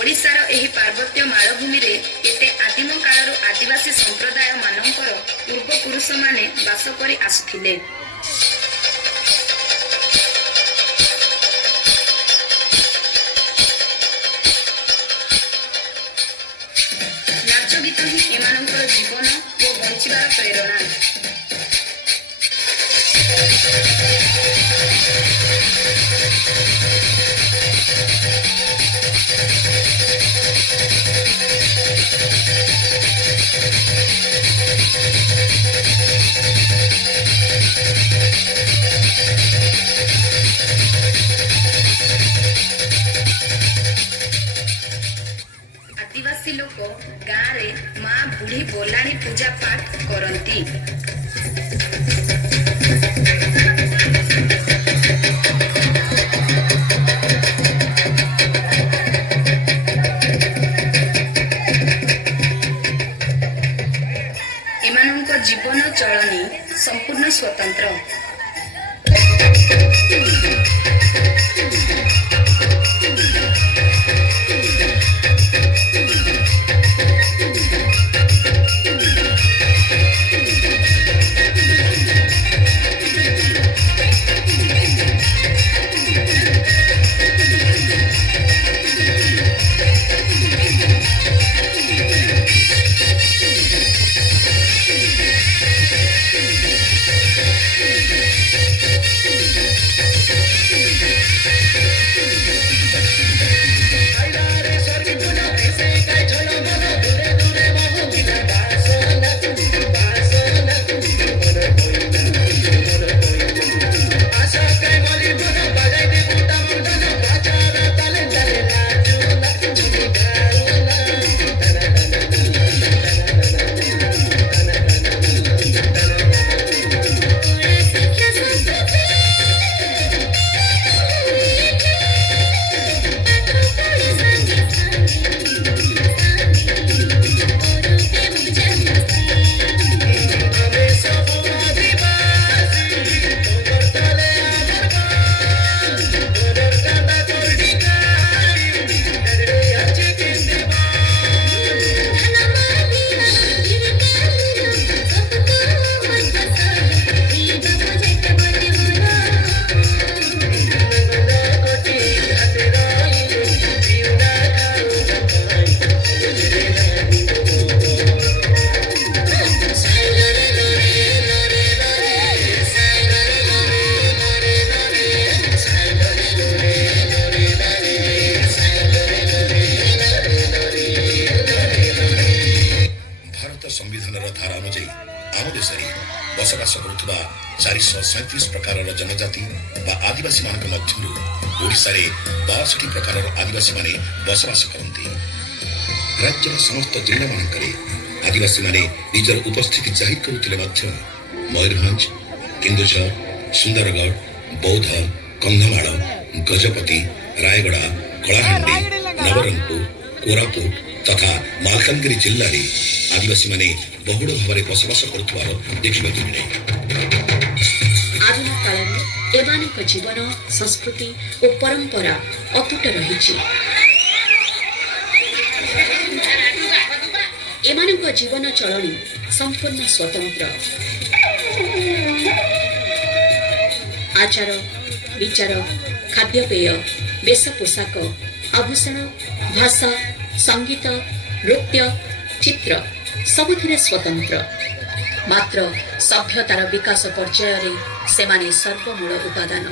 ओडिशार एही पार्वत्य मालभूमि रे केते आदिम कालर आदिवासी संप्रदाय मानकर पूर्वपुरुष माने बास करि आसुथिले। नाच गीत ही एमानकर जीवन ओ बंचिबार प्रेरणा। आदिवासी लोक गाँव रे माँ बुढ़ी बोलाणी पूजा पाठ करती। एमानंक जीवन चलनी संपूर्ण स्वतंत्र। बसवास करुवा 437 प्रकार जनजाति आदिवासी मान मध्य ओडिशा रे 62 प्रकार आदिवासी माने बसवास करती। राज्य समस्त जिला मानक आदिवासी माने निजर उपस्थिति जाहिर करुथिले मध्य मयूरभंज, केन्दुझर, सुंदरगढ़, बौद्ध, कंधमाल, गजपति, रायगड़ा, कलाहांडी, नवरंगपुर, कोरापुट तथा मालकानगिरी जिल्ला रे आदिवासी माने बहुड़ भाव बसवास करुथिबार देखिबाकु मिले। आधुनिक काल में एमानक जीवन संस्कृति और परंपरा अतुट रही। एमानक जीवन चलनी संपूर्ण स्वतंत्र। आचार विचार, खाद्यपेय, वेश पोशाक, आभूषण, भाषा, संगीत, नृत्य, चित्र सबुथिरे स्वतंत्र। मात्र सभ्यतार विकास पर्यायर सेमाने सर्वमूल उपादान।